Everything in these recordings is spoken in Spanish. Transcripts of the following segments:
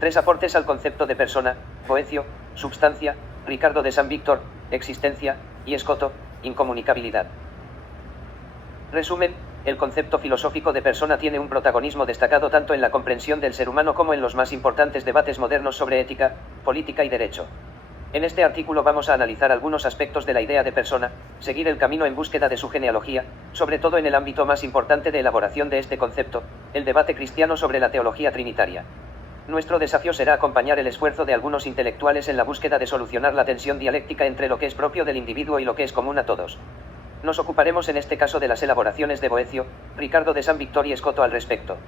Tres aportes al concepto de persona: Boecio, substancia; Ricardo de San Víctor, existencia; y Escoto, incomunicabilidad. Resumen: el concepto filosófico de persona tiene un protagonismo destacado tanto en la comprensión del ser humano como en los más importantes debates modernos sobre ética, política y derecho. En este artículo vamos a analizar algunos aspectos de la idea de persona, seguir el camino en búsqueda de su genealogía, sobre todo en el ámbito más importante de elaboración de este concepto, el debate cristiano sobre la teología trinitaria. Nuestro desafío será acompañar el esfuerzo de algunos intelectuales en la búsqueda de solucionar la tensión dialéctica entre lo que es propio del individuo y lo que es común a todos. Nos ocuparemos en este caso de las elaboraciones de Boecio, Ricardo de San Víctor y Escoto al respecto.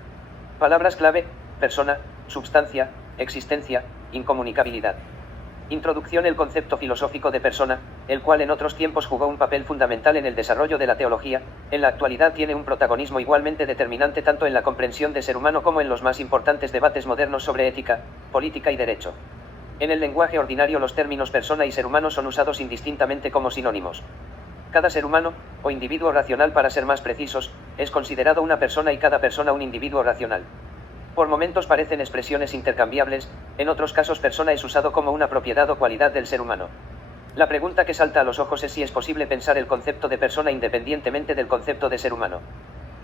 Palabras clave: persona, substancia, existencia, incomunicabilidad. Introducción: el concepto filosófico de persona, el cual en otros tiempos jugó un papel fundamental en el desarrollo de la teología, en la actualidad tiene un protagonismo igualmente determinante tanto en la comprensión del ser humano como en los más importantes debates modernos sobre ética, política y derecho. En el lenguaje ordinario los términos persona y ser humano son usados indistintamente como sinónimos. Cada ser humano, o individuo racional para ser más precisos, es considerado una persona y cada persona un individuo racional. Por momentos parecen expresiones intercambiables, en otros casos persona es usado como una propiedad o cualidad del ser humano. La pregunta que salta a los ojos es si es posible pensar el concepto de persona independientemente del concepto de ser humano.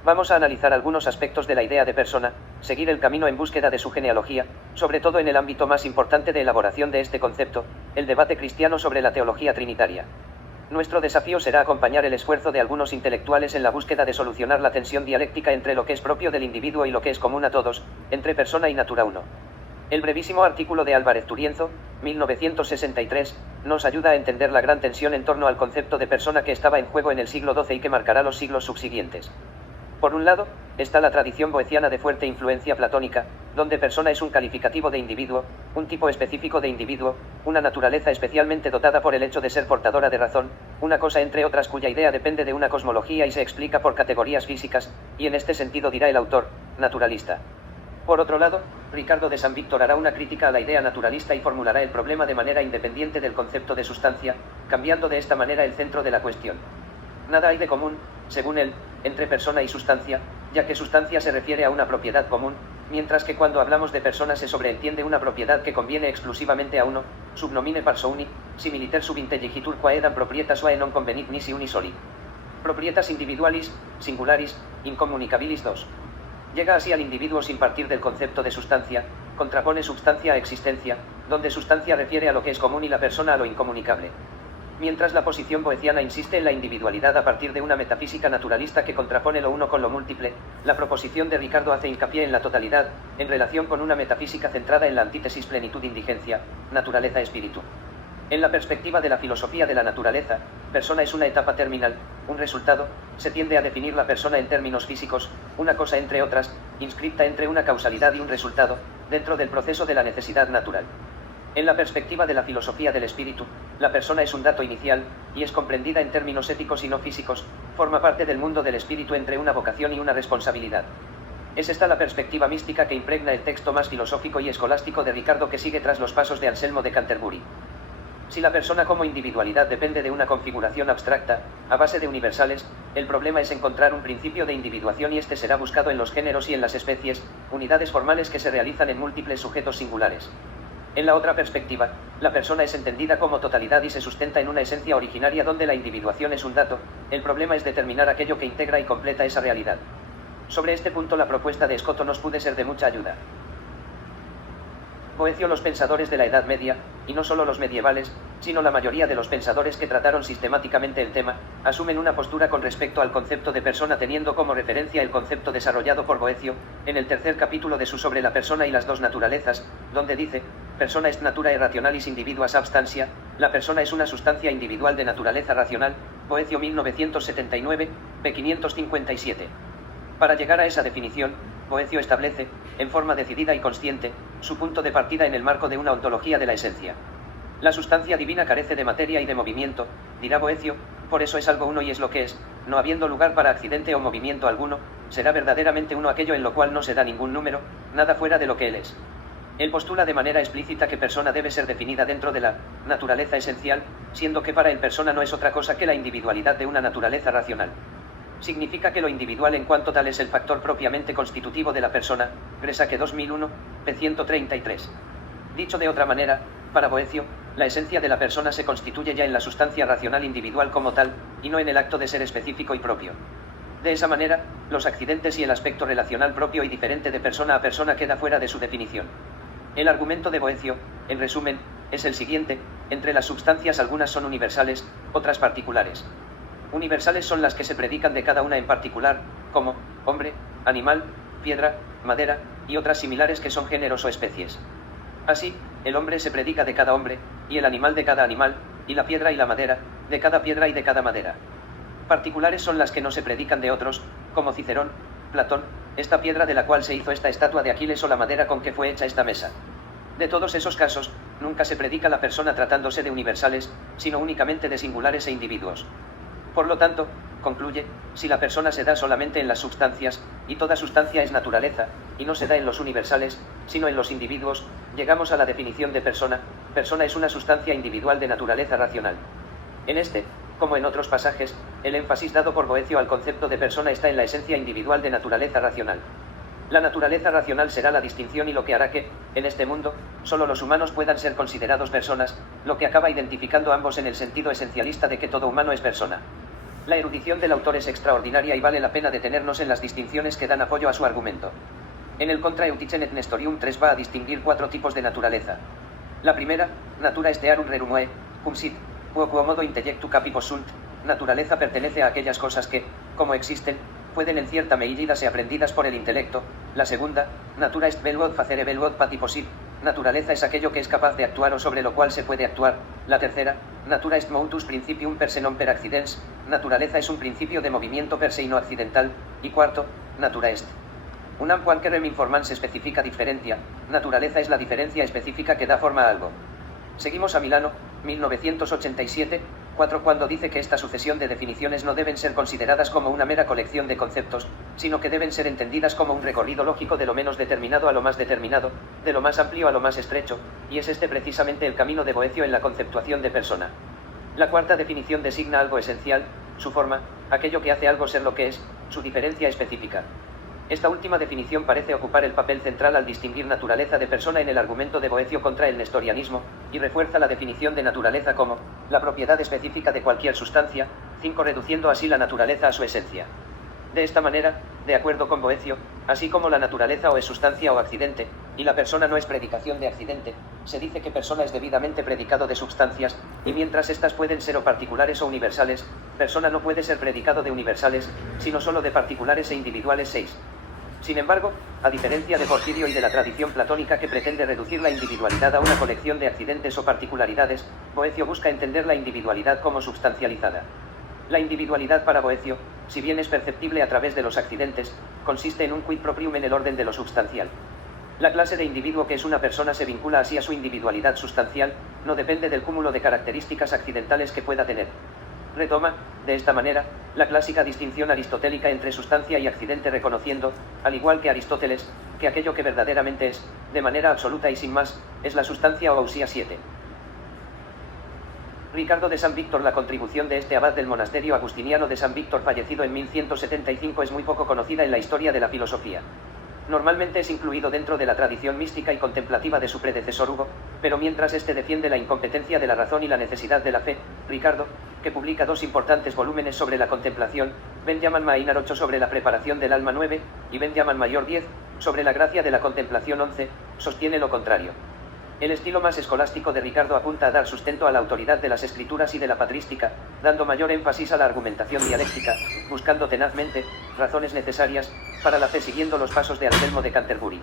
Vamos a analizar algunos aspectos de la idea de persona, seguir el camino en búsqueda de su genealogía, sobre todo en el ámbito más importante de elaboración de este concepto, el debate cristiano sobre la teología trinitaria. Nuestro desafío será acompañar el esfuerzo de algunos intelectuales en la búsqueda de solucionar la tensión dialéctica entre lo que es propio del individuo y lo que es común a todos, entre persona y natura 1. El brevísimo artículo de Álvarez Turienzo, 1963, nos ayuda a entender la gran tensión en torno al concepto de persona que estaba en juego en el siglo XII y que marcará los siglos subsiguientes. Por un lado, está la tradición boeciana de fuerte influencia platónica, donde persona es un calificativo de individuo, un tipo específico de individuo, una naturaleza especialmente dotada por el hecho de ser portadora de razón, una cosa entre otras cuya idea depende de una cosmología y se explica por categorías físicas, y en este sentido dirá el autor, naturalista. Por otro lado, Ricardo de San Víctor hará una crítica a la idea naturalista y formulará el problema de manera independiente del concepto de sustancia, cambiando de esta manera el centro de la cuestión. Nada hay de común, según él, entre persona y sustancia, ya que sustancia se refiere a una propiedad común, mientras que cuando hablamos de persona se sobreentiende una propiedad que conviene exclusivamente a uno, sub nomine parso uni, similiter sub intelligitur quaedam proprietas suae non convenit nisi uni soli. Proprietas individualis, singularis, incomunicabilis 2. Llega así al individuo sin partir del concepto de sustancia, contrapone substancia a existencia, donde sustancia refiere a lo que es común y la persona a lo incomunicable. Mientras la posición boeciana insiste en la individualidad a partir de una metafísica naturalista que contrapone lo uno con lo múltiple, la proposición de Ricardo hace hincapié en la totalidad, en relación con una metafísica centrada en la antítesis plenitud-indigencia, naturaleza-espíritu. En la perspectiva de la filosofía de la naturaleza, persona es una etapa terminal, un resultado, se tiende a definir la persona en términos físicos, una cosa entre otras, inscripta entre una causalidad y un resultado, dentro del proceso de la necesidad natural. En la perspectiva de la filosofía del espíritu, la persona es un dato inicial, y es comprendida en términos éticos y no físicos, forma parte del mundo del espíritu entre una vocación y una responsabilidad. Es esta la perspectiva mística que impregna el texto más filosófico y escolástico de Ricardo que sigue tras los pasos de Anselmo de Canterbury. Si la persona como individualidad depende de una configuración abstracta, a base de universales, el problema es encontrar un principio de individuación y este será buscado en los géneros y en las especies, unidades formales que se realizan en múltiples sujetos singulares. En la otra perspectiva, la persona es entendida como totalidad y se sustenta en una esencia originaria donde la individuación es un dato, el problema es determinar aquello que integra y completa esa realidad. Sobre este punto la propuesta de Escoto nos puede ser de mucha ayuda. Boecio: los pensadores de la Edad Media, y no solo los medievales, sino la mayoría de los pensadores que trataron sistemáticamente el tema, asumen una postura con respecto al concepto de persona teniendo como referencia el concepto desarrollado por Boecio, en el tercer capítulo de su Sobre la persona y las dos naturalezas, donde dice: persona est natura irrationalis individua substantia, la persona es una sustancia individual de naturaleza racional, Boecio 1979, p. 557. Para llegar a esa definición, Boecio establece, en forma decidida y consciente, su punto de partida en el marco de una ontología de la esencia. La sustancia divina carece de materia y de movimiento, dirá Boecio, por eso es algo uno y es lo que es, no habiendo lugar para accidente o movimiento alguno, será verdaderamente uno aquello en lo cual no se da ningún número, nada fuera de lo que él es. Él postula de manera explícita que persona debe ser definida dentro de la naturaleza esencial, siendo que para él persona no es otra cosa que la individualidad de una naturaleza racional. Significa que lo individual en cuanto tal es el factor propiamente constitutivo de la persona, Gresaque 2001, p. 133. Dicho de otra manera, para Boecio, la esencia de la persona se constituye ya en la sustancia racional individual como tal, y no en el acto de ser específico y propio. De esa manera, los accidentes y el aspecto relacional propio y diferente de persona a persona queda fuera de su definición. El argumento de Boecio, en resumen, es el siguiente: entre las substancias algunas son universales, otras particulares. Universales son las que se predican de cada una en particular, como hombre, animal, piedra, madera, y otras similares que son géneros o especies. Así, el hombre se predica de cada hombre, y el animal de cada animal, y la piedra y la madera, de cada piedra y de cada madera. Particulares son las que no se predican de otros, como Cicerón, Platón, esta piedra de la cual se hizo esta estatua de Aquiles o la madera con que fue hecha esta mesa. De todos esos casos, nunca se predica la persona tratándose de universales, sino únicamente de singulares e individuos. Por lo tanto, concluye, si la persona se da solamente en las sustancias, y toda sustancia es naturaleza, y no se da en los universales, sino en los individuos, llegamos a la definición de persona: persona es una sustancia individual de naturaleza racional. En este, como en otros pasajes, el énfasis dado por Boecio al concepto de persona está en la esencia individual de naturaleza racional. La naturaleza racional será la distinción y lo que hará que, en este mundo, solo los humanos puedan ser considerados personas, lo que acaba identificando a ambos en el sentido esencialista de que todo humano es persona. La erudición del autor es extraordinaria y vale la pena detenernos en las distinciones que dan apoyo a su argumento. En el Contra Euticen et Nestorium 3 va a distinguir 4 tipos de naturaleza. La primera, natura est earum rerumoe, cum sit, quomodo intellectu capibus sunt, naturaleza pertenece a aquellas cosas que, como existen, pueden en cierta medida ser aprendidas por el intelecto. La segunda, natura est vel quod facere vel quod pati possit, naturaleza es aquello que es capaz de actuar o sobre lo cual se puede actuar. La tercera, natura est motus principium per se non per accidens, naturaleza es un principio de movimiento per se y no accidental. Y cuarto, natura est unam quanquerem informans especifica diferencia, naturaleza es la diferencia específica que da forma a algo. Seguimos a Milano, 1987, 4 cuando dice que esta sucesión de definiciones no deben ser consideradas como una mera colección de conceptos, sino que deben ser entendidas como un recorrido lógico de lo menos determinado a lo más determinado, de lo más amplio a lo más estrecho, y es este precisamente el camino de Boecio en la conceptuación de persona. La cuarta definición designa algo esencial, su forma, aquello que hace algo ser lo que es, su diferencia específica. Esta última definición parece ocupar el papel central al distinguir naturaleza de persona en el argumento de Boecio contra el nestorianismo, y refuerza la definición de naturaleza como la propiedad específica de cualquier sustancia, 5 reduciendo así la naturaleza a su esencia. De esta manera, de acuerdo con Boecio, así como la naturaleza o es sustancia o accidente, y la persona no es predicación de accidente, se dice que persona es debidamente predicado de sustancias, y mientras éstas pueden ser o particulares o universales, persona no puede ser predicado de universales, sino solo de particulares e individuales 6. Sin embargo, a diferencia de Porfirio y de la tradición platónica que pretende reducir la individualidad a una colección de accidentes o particularidades, Boecio busca entender la individualidad como substancializada. La individualidad para Boecio, si bien es perceptible a través de los accidentes, consiste en un quid proprium en el orden de lo substancial. La clase de individuo que es una persona se vincula así a su individualidad sustancial, no depende del cúmulo de características accidentales que pueda tener. Retoma, de esta manera, la clásica distinción aristotélica entre sustancia y accidente reconociendo, al igual que Aristóteles, que aquello que verdaderamente es, de manera absoluta y sin más, es la sustancia o ausía 7. Ricardo de San Víctor. La contribución de este abad del monasterio agustiniano de San Víctor fallecido en 1175 es muy poco conocida en la historia de la filosofía. Normalmente es incluido dentro de la tradición mística y contemplativa de su predecesor Hugo, pero mientras este defiende la incompetencia de la razón y la necesidad de la fe, Ricardo, que publica 2 importantes volúmenes sobre la contemplación, Benjamin Maynard 8 sobre la preparación del alma 9, y Benjamin Mayor 10, sobre la gracia de la contemplación 11, sostiene lo contrario. El estilo más escolástico de Ricardo apunta a dar sustento a la autoridad de las escrituras y de la patrística, dando mayor énfasis a la argumentación dialéctica, buscando tenazmente razones necesarias para la fe siguiendo los pasos de Anselmo de Canterbury.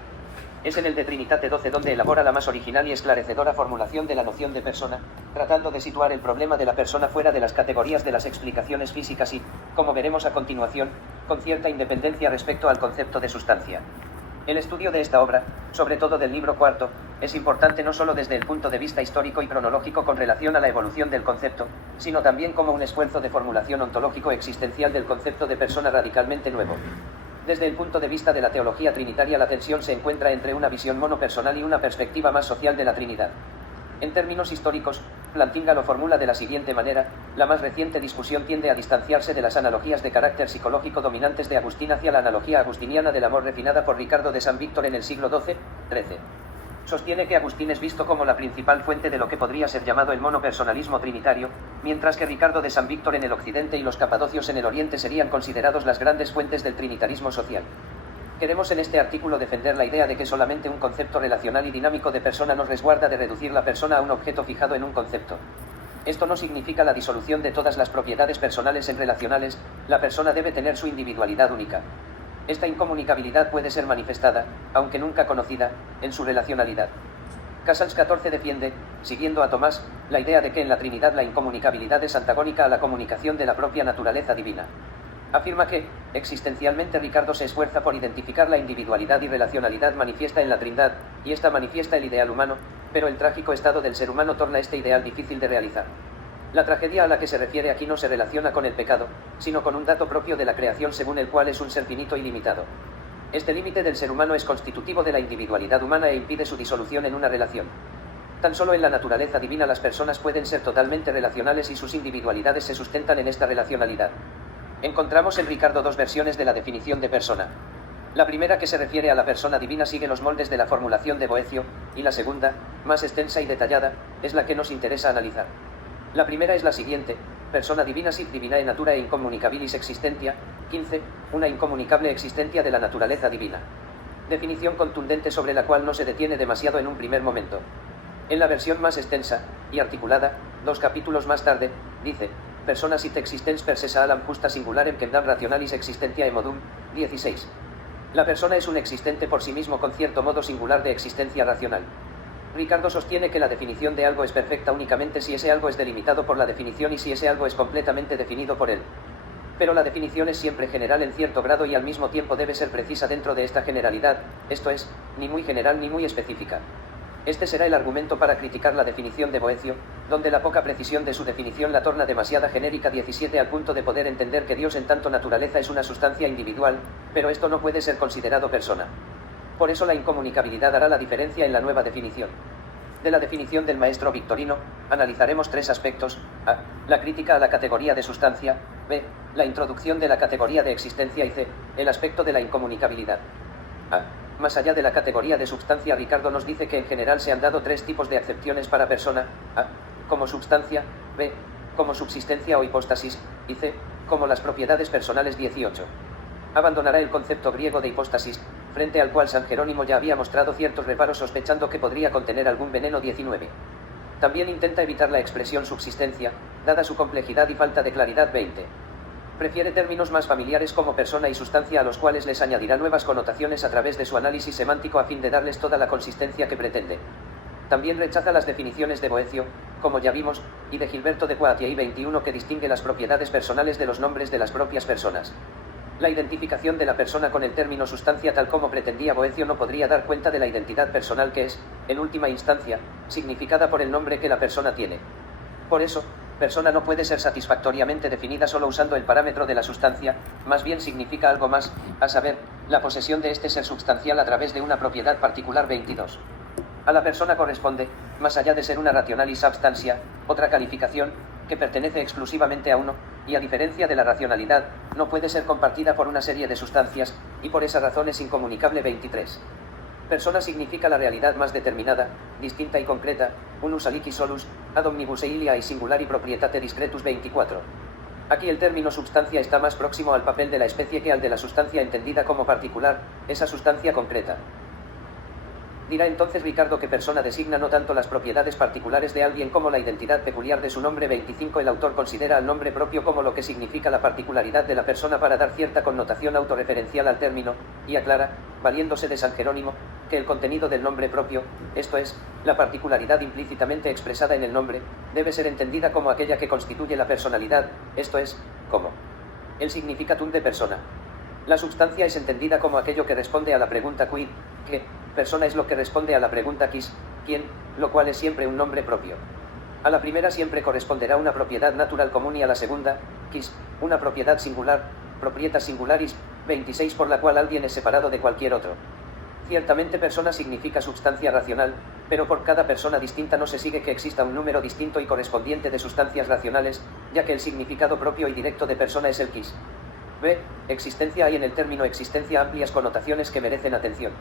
Es en el De Trinitate 12 donde elabora la más original y esclarecedora formulación de la noción de persona, tratando de situar el problema de la persona fuera de las categorías de las explicaciones físicas y, como veremos a continuación, con cierta independencia respecto al concepto de sustancia. El estudio de esta obra, sobre todo del libro cuarto, es importante no solo desde el punto de vista histórico y cronológico con relación a la evolución del concepto, sino también como un esfuerzo de formulación ontológico existencial del concepto de persona radicalmente nuevo. Desde el punto de vista de la teología trinitaria, la tensión se encuentra entre una visión monopersonal y una perspectiva más social de la Trinidad. En términos históricos, Plantinga lo formula de la siguiente manera: la más reciente discusión tiende a distanciarse de las analogías de carácter psicológico dominantes de Agustín hacia la analogía agustiniana del amor refinada por Ricardo de San Víctor en el siglo XII-XIII. Sostiene que Agustín es visto como la principal fuente de lo que podría ser llamado el monopersonalismo trinitario, mientras que Ricardo de San Víctor en el occidente y los capadocios en el oriente serían considerados las grandes fuentes del trinitarismo social. Queremos en este artículo defender la idea de que solamente un concepto relacional y dinámico de persona nos resguarda de reducir la persona a un objeto fijado en un concepto. Esto no significa la disolución de todas las propiedades personales en relacionales. La persona debe tener su individualidad única. Esta incomunicabilidad puede ser manifestada, aunque nunca conocida, en su relacionalidad. Casals 14 defiende, siguiendo a Tomás, la idea de que en la Trinidad la incomunicabilidad es antagónica a la comunicación de la propia naturaleza divina. Afirma que, existencialmente, Ricardo se esfuerza por identificar la individualidad y relacionalidad manifiesta en la Trindad, y esta manifiesta el ideal humano, pero el trágico estado del ser humano torna este ideal difícil de realizar. La tragedia a la que se refiere aquí no se relaciona con el pecado, sino con un dato propio de la creación según el cual es un ser finito y limitado. Este límite del ser humano es constitutivo de la individualidad humana e impide su disolución en una relación. Tan solo en la naturaleza divina las personas pueden ser totalmente relacionales y sus individualidades se sustentan en esta relacionalidad. Encontramos en Ricardo dos versiones de la definición de persona. La primera, que se refiere a la persona divina, sigue los moldes de la formulación de Boecio, y la segunda, más extensa y detallada, es la que nos interesa analizar. La primera es la siguiente: persona divina sic divinae natura e incomunicabilis existentia. 15. Una incomunicable existencia de la naturaleza divina. Definición contundente sobre la cual no se detiene demasiado en un primer momento. En la versión más extensa y articulada, 2 capítulos más tarde, dice: persona sit existens per se alam justa singularem quemdam rationalis existentiae modum. 16. La persona es un existente por sí mismo con cierto modo singular de existencia racional. Ricardo sostiene que la definición de algo es perfecta únicamente si ese algo es delimitado por la definición y si ese algo es completamente definido por él. Pero la definición es siempre general en cierto grado y al mismo tiempo debe ser precisa dentro de esta generalidad, esto es, ni muy general ni muy específica. Este será el argumento para criticar la definición de Boecio, donde la poca precisión de su definición la torna demasiada genérica. 17. Al punto de poder entender que Dios en tanto naturaleza es una sustancia individual, pero esto no puede ser considerado persona. Por eso la incomunicabilidad hará la diferencia en la nueva definición. De la definición del maestro Victorino, analizaremos 3 aspectos: a. La crítica a la categoría de sustancia; b. La introducción de la categoría de existencia; y c. El aspecto de la incomunicabilidad. A. Más allá de la categoría de substancia, Ricardo nos dice que en general se han dado 3 tipos de acepciones para persona: a. Como substancia; b. Como subsistencia o hipóstasis; y c. Como las propiedades personales. 18. Abandonará el concepto griego de hipóstasis, frente al cual San Jerónimo ya había mostrado ciertos reparos sospechando que podría contener algún veneno. 19. También intenta evitar la expresión subsistencia, dada su complejidad y falta de claridad. 20. Prefiere términos más familiares como persona y sustancia, a los cuales les añadirá nuevas connotaciones a través de su análisis semántico a fin de darles toda la consistencia que pretende. También rechaza las definiciones de Boecio, como ya vimos, y de Gilberto de Poitiers. 21, que distingue las propiedades personales de los nombres de las propias personas. La identificación de la persona con el término sustancia, tal como pretendía Boecio, no podría dar cuenta de la identidad personal que es, en última instancia, significada por el nombre que la persona tiene. Por eso, persona no puede ser satisfactoriamente definida solo usando el parámetro de la sustancia, más bien significa algo más, a saber, la posesión de este ser substancial a través de una propiedad particular. 22. A la persona corresponde, más allá de ser una rationalis substantia, otra calificación, que pertenece exclusivamente a uno, y a diferencia de la racionalidad, no puede ser compartida por una serie de sustancias, y por esa razón es incomunicable. 23. Persona significa la realidad más determinada, distinta y concreta, unus aliquis solus, ad omnibus eilia y singulari proprietate discretus. 24. Aquí el término substancia está más próximo al papel de la especie que al de la sustancia entendida como particular, esa sustancia concreta. Dirá entonces Ricardo que persona designa no tanto las propiedades particulares de alguien como la identidad peculiar de su nombre. 25. El autor considera al nombre propio como lo que significa la particularidad de la persona para dar cierta connotación autorreferencial al término, y aclara, valiéndose de San Jerónimo, que el contenido del nombre propio, esto es, la particularidad implícitamente expresada en el nombre, debe ser entendida como aquella que constituye la personalidad, esto es, como el significatum de persona. La substancia es entendida como aquello que responde a la pregunta quid, que, persona es lo que responde a la pregunta quis, quién, lo cual es siempre un nombre propio. A la primera siempre corresponderá una propiedad natural común y a la segunda, quis, una propiedad singular, proprietas singularis. 26, por la cual alguien es separado de cualquier otro. Ciertamente persona significa sustancia racional, pero por cada persona distinta no se sigue que exista un número distinto y correspondiente de sustancias racionales, ya que el significado propio y directo de persona es el quis. B. Existencia. Hay en el término existencia amplias connotaciones que merecen atención.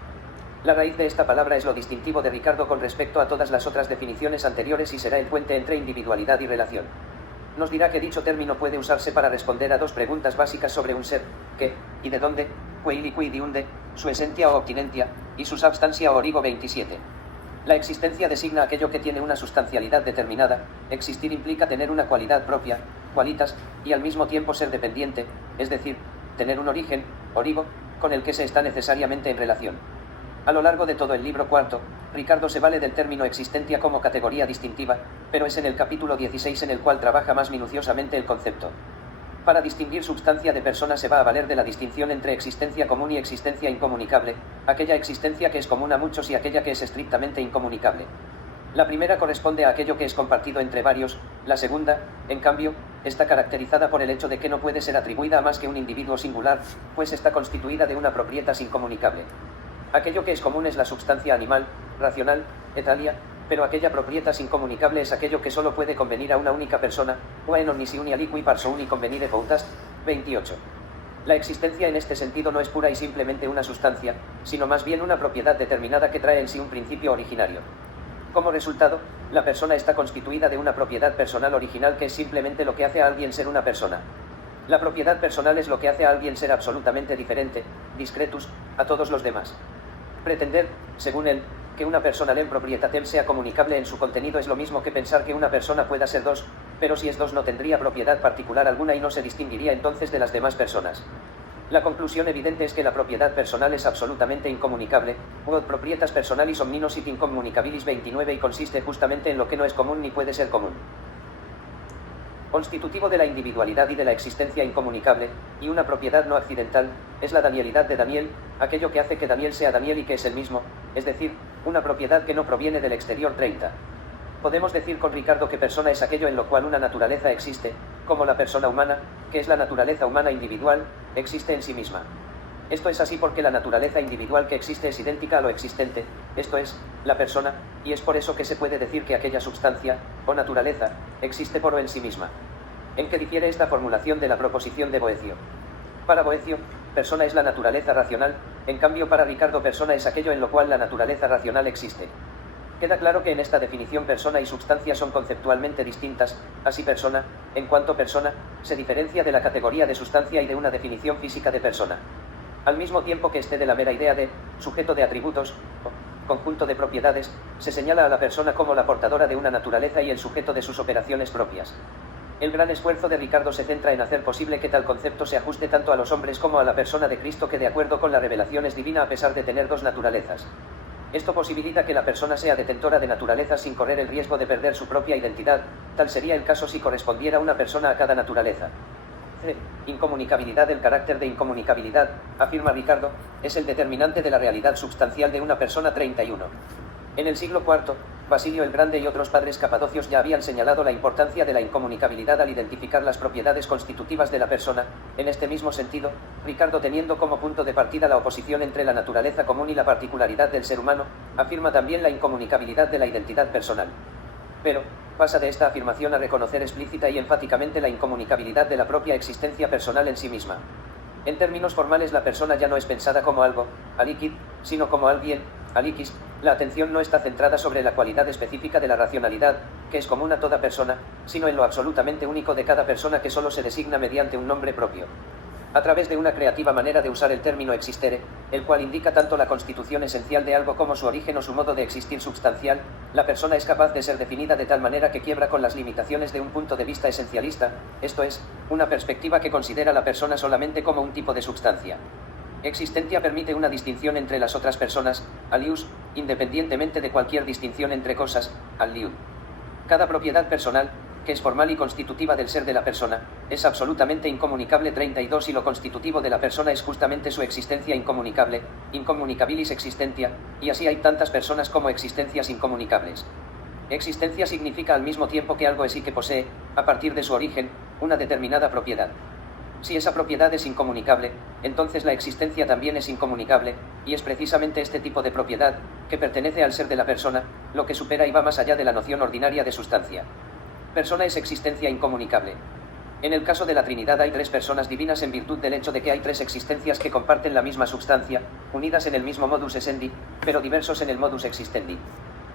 La raíz de esta palabra es lo distintivo de Ricardo con respecto a todas las otras definiciones anteriores y será el puente entre individualidad y relación. Nos dirá que dicho término puede usarse para responder a dos preguntas básicas sobre un ser, qué, y de dónde, quae liqui diunde, su esencia o obtinentia, y su substancia o origo 27. La existencia designa aquello que tiene una sustancialidad determinada, existir implica tener una cualidad propia, qualitas, y al mismo tiempo ser dependiente, es decir, tener un origen, origo, con el que se está necesariamente en relación. A lo largo de todo el libro cuarto, Ricardo se vale del término existencia como categoría distintiva, pero es en el capítulo 16 en el cual trabaja más minuciosamente el concepto. Para distinguir substancia de persona se va a valer de la distinción entre existencia común y existencia incomunicable, aquella existencia que es común a muchos y aquella que es estrictamente incomunicable. La primera corresponde a aquello que es compartido entre varios, la segunda, en cambio, está caracterizada por el hecho de que no puede ser atribuida a más que un individuo singular, pues está constituida de una proprietas incomunicable. Aquello que es común es la substancia animal, racional, etalia, pero aquella proprietas incomunicable es aquello que solo puede convenir a una única persona, qua en omnisi unia liqui parso uni convenire potest, 28. La existencia en este sentido no es pura y simplemente una sustancia, sino más bien una propiedad determinada que trae en sí un principio originario. Como resultado, la persona está constituida de una propiedad personal original que es simplemente lo que hace a alguien ser una persona. La propiedad personal es lo que hace a alguien ser absolutamente diferente, discretus, a todos los demás. Pretender, según él, que una personalem proprietatem sea comunicable en su contenido es lo mismo que pensar que una persona pueda ser dos, pero si es dos no tendría propiedad particular alguna y no se distinguiría entonces de las demás personas. La conclusión evidente es que la propiedad personal es absolutamente incomunicable, quod proprietas personalis omninos sit incommunicabilis 29 y consiste justamente en lo que no es común ni puede ser común. Constitutivo de la individualidad y de la existencia incomunicable, y una propiedad no accidental, es la danielidad de Daniel, aquello que hace que Daniel sea Daniel y que es el mismo, es decir, una propiedad que no proviene del exterior 30. Podemos decir con Ricardo que persona es aquello en lo cual una naturaleza existe, como la persona humana, que es la naturaleza humana individual, existe en sí misma. Esto es así porque la naturaleza individual que existe es idéntica a lo existente, esto es, la persona, y es por eso que se puede decir que aquella substancia, o naturaleza, existe por o en sí misma. ¿En qué difiere esta formulación de la proposición de Boecio? Para Boecio, persona es la naturaleza racional, en cambio para Ricardo persona es aquello en lo cual la naturaleza racional existe. Queda claro que en esta definición persona y substancia son conceptualmente distintas, así persona, en cuanto persona, se diferencia de la categoría de sustancia y de una definición física de persona. Al mismo tiempo que esté de la mera idea de sujeto de atributos, o conjunto de propiedades, se señala a la persona como la portadora de una naturaleza y el sujeto de sus operaciones propias. El gran esfuerzo de Ricardo se centra en hacer posible que tal concepto se ajuste tanto a los hombres como a la persona de Cristo que de acuerdo con la revelación es divina a pesar de tener dos naturalezas. Esto posibilita que la persona sea detentora de naturalezas sin correr el riesgo de perder su propia identidad, tal sería el caso si correspondiera una persona a cada naturaleza. C. Incomunicabilidad. El carácter de incomunicabilidad, afirma Ricardo, es el determinante de la realidad substancial de una persona 31. En el siglo IV, Basilio el Grande y otros padres capadocios ya habían señalado la importancia de la incomunicabilidad al identificar las propiedades constitutivas de la persona. En este mismo sentido, Ricardo, teniendo como punto de partida la oposición entre la naturaleza común y la particularidad del ser humano, afirma también la incomunicabilidad de la identidad personal. Pero, pasa de esta afirmación a reconocer explícita y enfáticamente la incomunicabilidad de la propia existencia personal en sí misma. En términos formales la persona ya no es pensada como algo, aliquid, sino como alguien, aliquis. La atención no está centrada sobre la cualidad específica de la racionalidad, que es común a toda persona, sino en lo absolutamente único de cada persona que solo se designa mediante un nombre propio. A través de una creativa manera de usar el término existere, el cual indica tanto la constitución esencial de algo como su origen o su modo de existir substancial, la persona es capaz de ser definida de tal manera que quiebra con las limitaciones de un punto de vista esencialista, esto es, una perspectiva que considera a la persona solamente como un tipo de substancia. Existencia permite una distinción entre las otras personas, alius, independientemente de cualquier distinción entre cosas, aliud. Cada propiedad personal, que es formal y constitutiva del ser de la persona, es absolutamente incomunicable 32 y lo constitutivo de la persona es justamente su existencia incomunicable, incomunicabilis existentia, y así hay tantas personas como existencias incomunicables. Existencia significa al mismo tiempo que algo es y que posee, a partir de su origen, una determinada propiedad. Si esa propiedad es incomunicable, entonces la existencia también es incomunicable, y es precisamente este tipo de propiedad, que pertenece al ser de la persona, lo que supera y va más allá de la noción ordinaria de sustancia. Persona es existencia incomunicable. En el caso de la Trinidad hay tres personas divinas en virtud del hecho de que hay tres existencias que comparten la misma substancia, unidas en el mismo modus essendi, pero diversos en el modus existendi.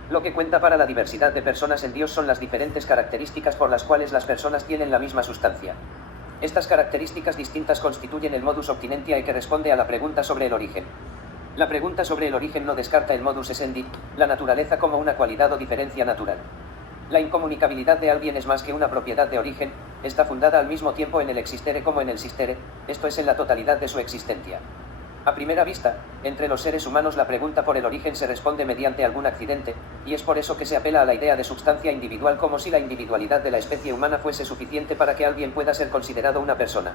Lo que cuenta para la diversidad de personas en Dios son las diferentes características por las cuales las personas tienen la misma sustancia. Estas características distintas constituyen el modus obtinentia que responde a la pregunta sobre el origen. La pregunta sobre el origen no descarta el modus essendi, la naturaleza como una cualidad o diferencia natural. La incomunicabilidad de alguien es más que una propiedad de origen, está fundada al mismo tiempo en el existere como en el sistere, esto es en la totalidad de su existencia. A primera vista, entre los seres humanos la pregunta por el origen se responde mediante algún accidente, y es por eso que se apela a la idea de substancia individual como si la individualidad de la especie humana fuese suficiente para que alguien pueda ser considerado una persona.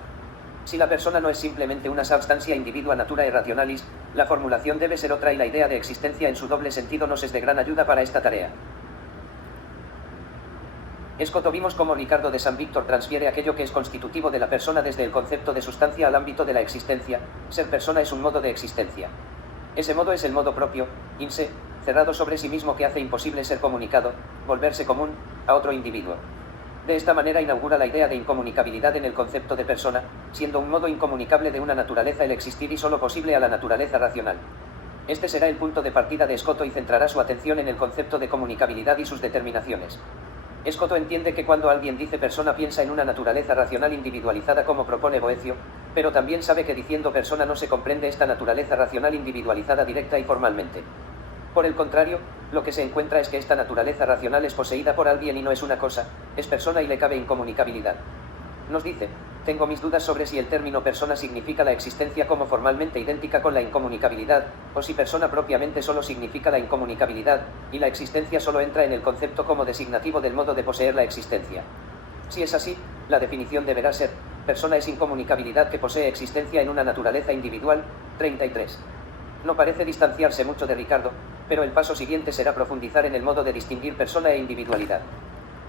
Si la persona no es simplemente una substancia individua natura e rationalis, la formulación debe ser otra y la idea de existencia en su doble sentido nos es de gran ayuda para esta tarea. Escoto vimos cómo Ricardo de San Víctor transfiere aquello que es constitutivo de la persona desde el concepto de sustancia al ámbito de la existencia. Ser persona es un modo de existencia. Ese modo es el modo propio, in se, cerrado sobre sí mismo que hace imposible ser comunicado, volverse común, a otro individuo. De esta manera inaugura la idea de incomunicabilidad en el concepto de persona, siendo un modo incomunicable de una naturaleza el existir y solo posible a la naturaleza racional. Este será el punto de partida de Escoto y centrará su atención en el concepto de comunicabilidad y sus determinaciones. Escoto entiende que cuando alguien dice persona piensa en una naturaleza racional individualizada como propone Boecio, pero también sabe que diciendo persona no se comprende esta naturaleza racional individualizada directa y formalmente. Por el contrario, lo que se encuentra es que esta naturaleza racional es poseída por alguien y no es una cosa, es persona y le cabe incomunicabilidad. Nos dice, tengo mis dudas sobre si el término persona significa la existencia como formalmente idéntica con la incomunicabilidad, o si persona propiamente solo significa la incomunicabilidad, y la existencia solo entra en el concepto como designativo del modo de poseer la existencia. Si es así, la definición deberá ser, persona es incomunicabilidad que posee existencia en una naturaleza individual. 33. No parece distanciarse mucho de Ricardo, pero el paso siguiente será profundizar en el modo de distinguir persona e individualidad.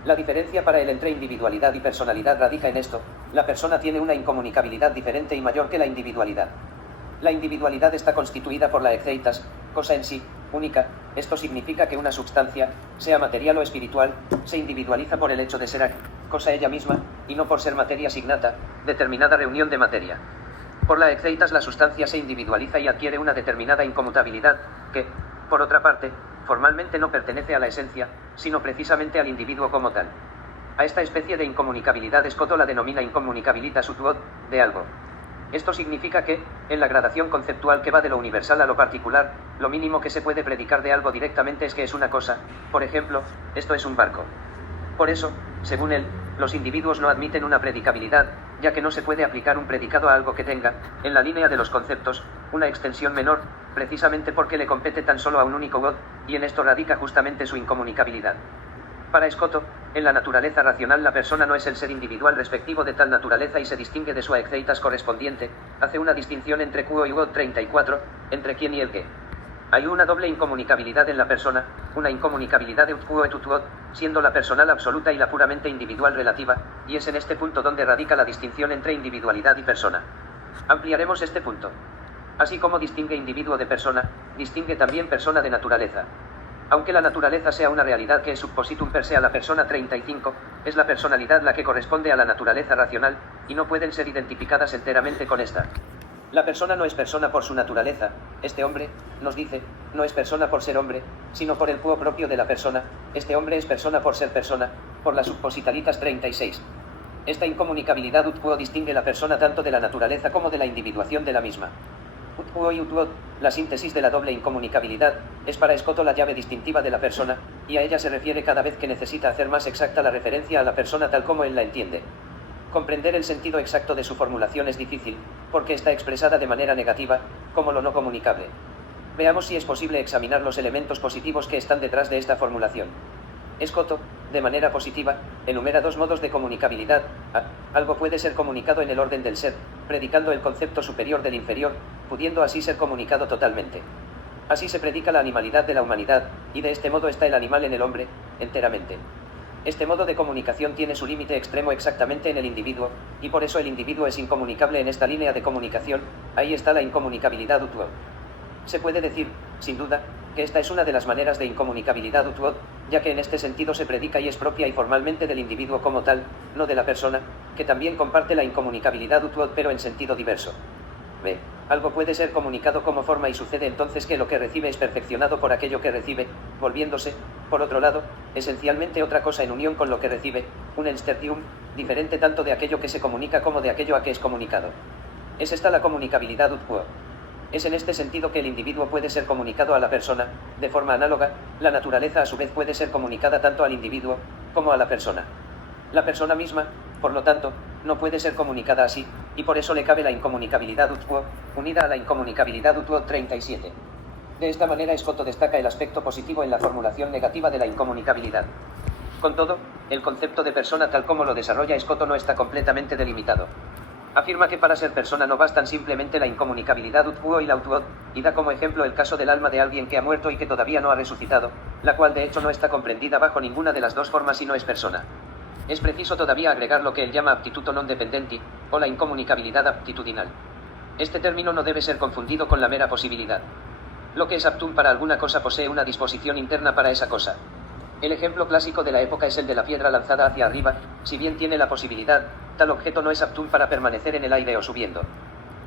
La diferencia para él entre individualidad y personalidad radica en esto: la persona tiene una incomunicabilidad diferente y mayor que la individualidad. La individualidad está constituida por la exceitas, cosa en sí, única. Esto significa que una substancia, sea material o espiritual, se individualiza por el hecho de ser cosa ella misma, y no por ser materia signata, determinada reunión de materia. Por la exceitas la sustancia se individualiza y adquiere una determinada inconmutabilidad, que, por otra parte, formalmente no pertenece a la esencia, sino precisamente al individuo como tal. A esta especie de incomunicabilidad Escoto la denomina incomunicabilitas ut quod, de algo. Esto significa que, en la gradación conceptual que va de lo universal a lo particular, lo mínimo que se puede predicar de algo directamente es que es una cosa. Por ejemplo, esto es un barco. Por eso, según él, los individuos no admiten una predicabilidad, ya que no se puede aplicar un predicado a algo que tenga, en la línea de los conceptos, una extensión menor, precisamente porque le compete tan solo a un único God, y en esto radica justamente su incomunicabilidad. Para Escoto, en la naturaleza racional la persona no es el ser individual respectivo de tal naturaleza y se distingue de su exceitas correspondiente, hace una distinción entre quo y God. 34, entre quién y el qué. Hay una doble incomunicabilidad en la persona, una incomunicabilidad de ut quo et ut quod, siendo la personal absoluta y la puramente individual relativa, y es en este punto donde radica la distinción entre individualidad y persona. Ampliaremos este punto. Así como distingue individuo de persona, distingue también persona de naturaleza. Aunque la naturaleza sea una realidad que es subpositum per se a la persona. 35, es la personalidad la que corresponde a la naturaleza racional, y no pueden ser identificadas enteramente con esta. La persona no es persona por su naturaleza, este hombre, nos dice, no es persona por ser hombre, sino por el quo propio de la persona, este hombre es persona por ser persona, por la subpositalitas. 36. Esta incomunicabilidad ut quo distingue la persona tanto de la naturaleza como de la individuación de la misma. Ut quo y ut quod, la síntesis de la doble incomunicabilidad, es para Escoto la llave distintiva de la persona, y a ella se refiere cada vez que necesita hacer más exacta la referencia a la persona tal como él la entiende. Comprender el sentido exacto de su formulación es difícil, porque está expresada de manera negativa, como lo no comunicable. Veamos si es posible examinar los elementos positivos que están detrás de esta formulación. Escoto, de manera positiva, enumera dos modos de comunicabilidad. Algo puede ser comunicado en el orden del ser, predicando el concepto superior del inferior, pudiendo así ser comunicado totalmente. Así se predica la animalidad de la humanidad, y de este modo está el animal en el hombre, enteramente. Este modo de comunicación tiene su límite extremo exactamente en el individuo, y por eso el individuo es incomunicable en esta línea de comunicación. Ahí está la incomunicabilidad Utuod. Se puede decir, sin duda, que esta es una de las maneras de incomunicabilidad Utuod, ya que en este sentido se predica y es propia y formalmente del individuo como tal, no de la persona, que también comparte la incomunicabilidad Utuod pero en sentido diverso. B. Algo puede ser comunicado como forma y sucede entonces que lo que recibe es perfeccionado por aquello que recibe, volviéndose, por otro lado, esencialmente otra cosa en unión con lo que recibe, un enstertium, diferente tanto de aquello que se comunica como de aquello a que es comunicado. Es esta la comunicabilidad Utuod. Es en este sentido que el individuo puede ser comunicado a la persona, de forma análoga, la naturaleza a su vez puede ser comunicada tanto al individuo, como a la persona. La persona misma, por lo tanto, no puede ser comunicada así, y por eso le cabe la incomunicabilidad Utuod, unida a la incomunicabilidad Utuod 37. De esta manera Escoto destaca el aspecto positivo en la formulación negativa de la incomunicabilidad. Con todo, el concepto de persona tal como lo desarrolla Escoto no está completamente delimitado. Afirma que para ser persona no bastan simplemente la incomunicabilidad Utuod y la Utuod, y da como ejemplo el caso del alma de alguien que ha muerto y que todavía no ha resucitado, la cual de hecho no está comprendida bajo ninguna de las dos formas y no es persona. Es preciso todavía agregar lo que él llama aptitudo non dependenti, o la incomunicabilidad aptitudinal. Este término no debe ser confundido con la mera posibilidad. Lo que es aptum para alguna cosa posee una disposición interna para esa cosa. El ejemplo clásico de la época es el de la piedra lanzada hacia arriba, si bien tiene la posibilidad, tal objeto no es aptum para permanecer en el aire o subiendo.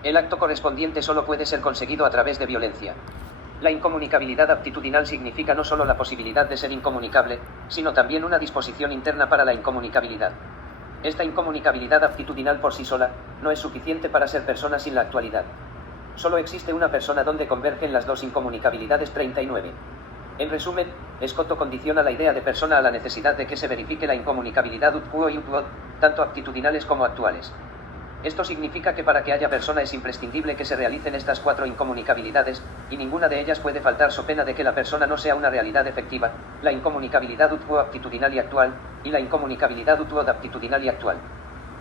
El acto correspondiente solo puede ser conseguido a través de violencia. La incomunicabilidad aptitudinal significa no solo la posibilidad de ser incomunicable, sino también una disposición interna para la incomunicabilidad. Esta incomunicabilidad aptitudinal por sí sola, no es suficiente para ser persona sin la actualidad. Solo existe una persona donde convergen las dos incomunicabilidades 39. En resumen, Escoto condiciona la idea de persona a la necesidad de que se verifique la incomunicabilidad Utuod y Utuod, tanto aptitudinales como actuales. Esto significa que para que haya persona es imprescindible que se realicen estas cuatro incomunicabilidades, y ninguna de ellas puede faltar so pena de que la persona no sea una realidad efectiva, la incomunicabilidad Utuod aptitudinal y actual, y la incomunicabilidad Utuod aptitudinal y actual.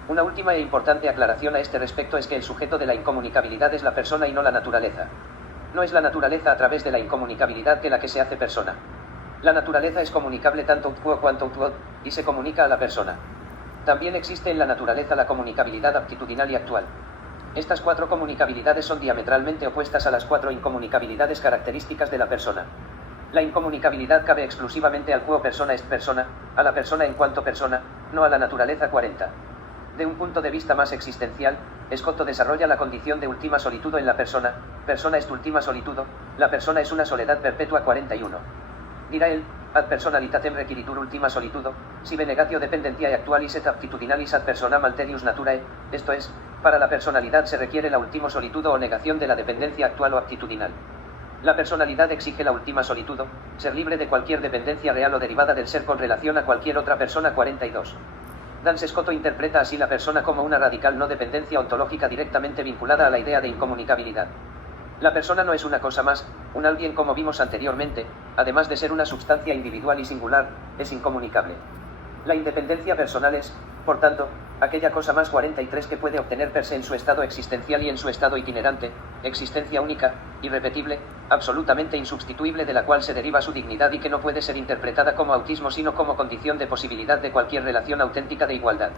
Una última e importante aclaración a este respecto es que el sujeto de la incomunicabilidad es la persona y no la naturaleza. No es la naturaleza a través de la incomunicabilidad que la que se hace persona. La naturaleza es comunicable tanto Utuod cuanto Utuod, y se comunica a la persona. También existe en la naturaleza la comunicabilidad aptitudinal y actual. Estas cuatro comunicabilidades son diametralmente opuestas a las cuatro incomunicabilidades características de la persona. La incomunicabilidad cabe exclusivamente al quo persona est persona, a la persona en cuanto persona, no a la naturaleza 40. De un punto de vista más existencial, Escoto desarrolla la condición de ultima solitudo en la persona est ultima solitudo, la persona es una soledad perpetua 41. Dirá él, ad personalitatem requiritur ultima solitudo, sive negatio dependentia actualis et aptitudinalis ad personam alterius naturae, esto es, para la personalidad se requiere la ultima solitudo o negación de la dependencia actual o aptitudinal. La personalidad exige la ultima solitudo, ser libre de cualquier dependencia real o derivada del ser con relación a cualquier otra persona 42. Dans Escoto interpreta así la persona como una radical no dependencia ontológica directamente vinculada a la idea de incomunicabilidad. La persona no es una cosa más, un alguien como vimos anteriormente, además de ser una substancia individual y singular, es incomunicable. La independencia personal es, por tanto, aquella cosa más 43 que puede obtener per se en su estado existencial y en su estado itinerante, existencia única, irrepetible, absolutamente insubstituible de la cual se deriva su dignidad y que no puede ser interpretada como autismo sino como condición de posibilidad de cualquier relación auténtica de igualdad.